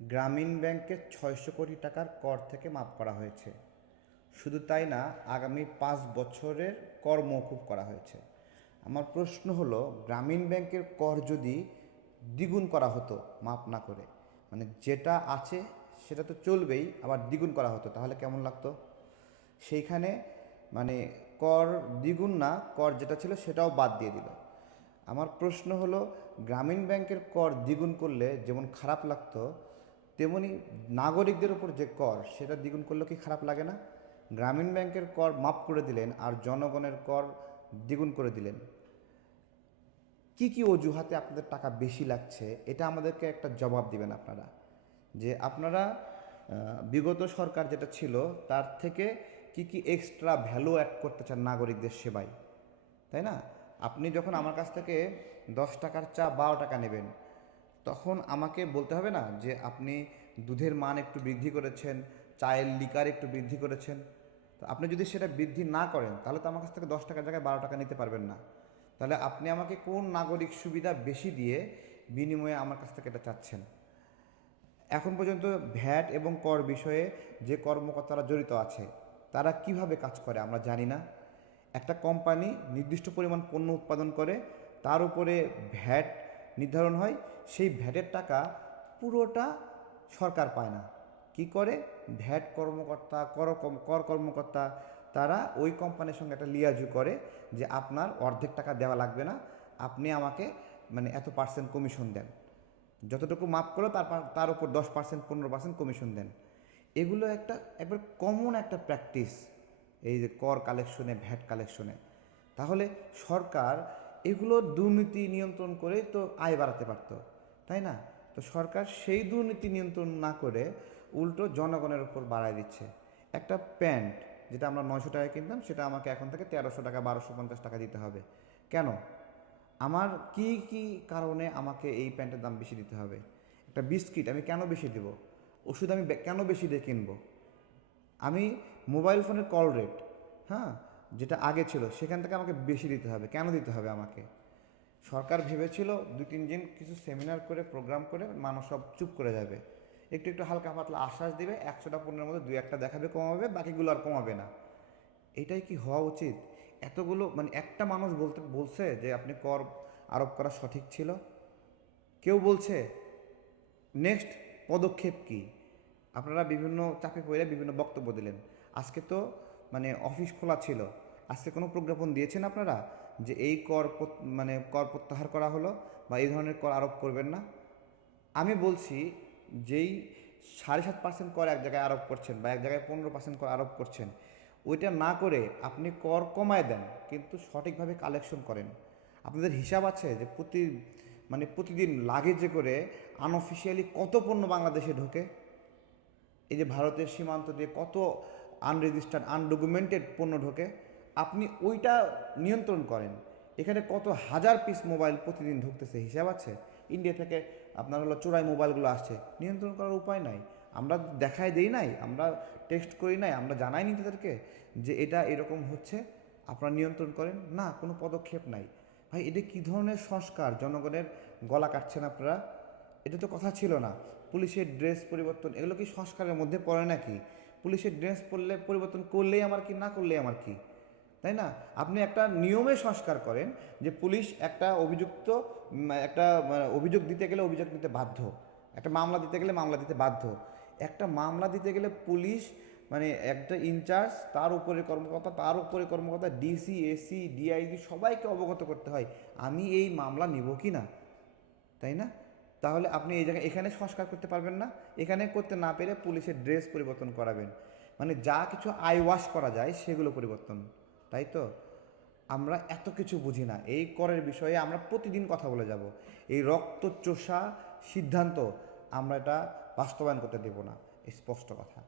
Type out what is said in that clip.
গ্রামীণ ব্যাংকের ৬০০ কোটি টাকার কর থেকে মাফ করা হয়েছে। শুধু তাই না, আগামী ৫ বছরের কর মওকুফ করা হয়েছে। আমার প্রশ্ন হলো, গ্রামীণ ব্যাংকের কর যদি দ্বিগুণ করা হতো মাফ না করে, মানে যেটা আছে সেটা তো চলবেই, আবার দ্বিগুণ করা হতো, তাহলে কেমন লাগতো? সেইখানে মানে কর দ্বিগুণ না, কর যেটা ছিল সেটাও বাদ দিয়ে দিল। আমার প্রশ্ন হলো, গ্রামীণ ব্যাংকের কর দ্বিগুণ করলে যেমন খারাপ লাগতো, তেমনি নাগরিকদের উপর যে কর সেটা দ্বিগুণ করলে কি খারাপ লাগে না? গ্রামীণ ব্যাংকের কর মাফ করে দিলেন আর জনগণের কর দ্বিগুণ করে দিলেন। কি কি অজুহাতে আপনাদের টাকা বেশি লাগছে, এটা আমাদেরকে একটা জবাব দিবেন আপনারা। যে আপনারা বিগত সরকার যেটা ছিল তার থেকে কি কি এক্সট্রা ভ্যালু অ্যাড করতে চান নাগরিকদের সেবায়, তাই না? আপনি যখন আমার কাছ থেকে 10 টাকার চা 12 টাকা নেবেন, তখন আমাকে বলতে হবে না যে আপনি দুধের মান একটু বৃদ্ধি করেছেন, চায়ের লিকার একটু বৃদ্ধি করেছেন। তো আপনি যদি সেটা বৃদ্ধি না করেন, তাহলে তো আমার কাছ থেকে 10 টাকার জায়গায় 12 টাকা নিতে পারবেন না। তাহলে আপনি আমাকে কোন নাগরিক সুবিধা বেশি দিয়ে বিনিময়ে আমার কাছ থেকে এটা চাচ্ছেন? এখন পর্যন্ত ভ্যাট এবং কর বিষয়ে যে কর্মকর্তারা জড়িত আছে তারা কিভাবে কাজ করে আমরা জানি না। একটা কোম্পানি নির্দিষ্ট পরিমাণ পণ্য উৎপাদন করে, তার উপরে ভ্যাট নির্ধারণ হয়, সেই ভ্যাটের টাকা পুরোটা সরকার পায় না। কি করে? ভ্যাট কর্মকর্তা, কর কর্মকর্তা, তারা ওই কোম্পানির সঙ্গে একটা লিয়াজু করে যে আপনার অর্ধেক টাকা দেওয়া লাগবে না, আপনি আমাকে মানে এত পার্সেন্ট কমিশন দেন, যতটুকু মাপ করো তার উপর 10% 15% কমিশন দেন। এগুলো একবার কমন একটা প্র্যাকটিস, এই যে কর কালেকশনে, ভ্যাট কালেকশনে। তাহলে সরকার এগুলো দুর্নীতি নিয়ন্ত্রণ করে তো আয় বাড়াতে পারতো, তাই না? তো সরকার সেই দুর্নীতি নিয়ন্ত্রণ না করে উল্টো জনগণের উপর বাড়ায় দিচ্ছে। একটা প্যান্ট যেটা আমরা 900 টাকায় কিনতাম, সেটা আমাকে এখন থেকে 1300 টাকা, 1250 টাকা দিতে হবে। কেন? আমার কি কি কারণে আমাকে এই প্যান্টের দাম বেশি দিতে হবে? একটা বিস্কিট আমি কেন বেশি দেব? ওষুধ আমি কেন বেশি দিয়ে কিনবো? আমি মোবাইল ফোনের কল রেট, হ্যাঁ, যেটা আগে ছিল সেখান থেকে আমাকে বেশি দিতে হবে, কেন দিতে হবে আমাকে? সরকার ভেবেছিল 2-3 দিন কিছু সেমিনার করে, প্রোগ্রাম করে মানুষ সব চুপ করে যাবে, একটু একটু হালকা পাতলা আশ্বাস দিবে, 100টা পণ্যের মধ্যে 2-1টা দেখাবে কমাবে, বাকিগুলো আর কমাবে না। এটাই কি হওয়া উচিত? এতগুলো মানে একটা মানুষ বলছে যে আপনি কর আরোপ করা সঠিক ছিল? কেউ বলছে? নেক্সট পদক্ষেপ কি? আপনারা বিভিন্ন চাপে পড়ে বিভিন্ন বক্তব্য দিলেন। আজকে তো মানে অফিস খোলা ছিল, আজকে কোনো প্রজ্ঞাপন দিয়েছেন আপনারা যে এই মানে কর প্রত্যাহার করা হলো বা এই ধরনের কর আরোপ করবেন না? আমি বলছি, যেই 7.5% কর এক জায়গায় আরোপ করছেন বা এক জায়গায় 15% কর আরোপ করছেন, ওইটা না করে আপনি কর কমায় দেন, কিন্তু সঠিকভাবে কালেকশন করেন। আপনাদের হিসাব আছে যে প্রতিদিন লাগেজে করে আনঅফিসিয়ালি কত পণ্য বাংলাদেশে ঢোকে? এই যে ভারতের সীমান্ত দিয়ে কত আনরেজিস্টার্ড, আনডকুমেন্টেড পণ্য ঢোকে? আপনি ওইটা নিয়ন্ত্রণ করেন। এখানে কত হাজার পিস মোবাইল প্রতিদিন ঢুকতেছে, হিসাব আছে? ইন্ডিয়া থেকে আপনার হলো চোরাই মোবাইলগুলো আসছে, নিয়ন্ত্রণ করার উপায় নাই। আমরা দেখাই দেই নাই, আমরা টেক্সট করি নাই, আমরা জানাইনি তাদেরকে যে এটা এরকম হচ্ছে, আপনারা নিয়ন্ত্রণ করেন না? কোনো পদক্ষেপ নাই। ভাই, এটা কী ধরনের সংস্কার? জনগণের গলা কাটছেন আপনারা। এটা তো কথা ছিল না। পুলিশের ড্রেস পরিবর্তন, এগুলো কি সংস্কারের মধ্যে পড়ে নাকি? পুলিশের ড্রেস পরিবর্তন করলেই আমার কি, না করলেই আমার কি, তাই না? আপনি একটা নিয়মে সংস্কার করেন যে পুলিশ একটা অভিযোগ দিতে গেলে অভিযোগ দিতে বাধ্য, একটা মামলা দিতে গেলে মামলা দিতে বাধ্য। একটা মামলা দিতে গেলে পুলিশ মানে একটা ইনচার্জ, তার উপরে কর্মকর্তা, ডিসি, এসি, ডিআইজি সবাইকে অবগত করতে হয় আমি এই মামলা নিব কি না, তাই না? তাহলে আপনি এই জায়গায় এখানে সংস্কার করতে পারবেন না? এখানে করতে না পেরে পুলিশের ড্রেস পরিবর্তন করাবেন, মানে যা কিছু আই ওয়াশ করা যায় সেগুলো পরিবর্তন, তাই তো? আমরা এত কিছু বুঝি না এই করের বিষয়ে, আমরা প্রতিদিন কথা বলে যাব। এই রক্তচোষা সিদ্ধান্ত আমরা এটা বাস্তবায়ন করতে দেব না, স্পষ্ট কথা।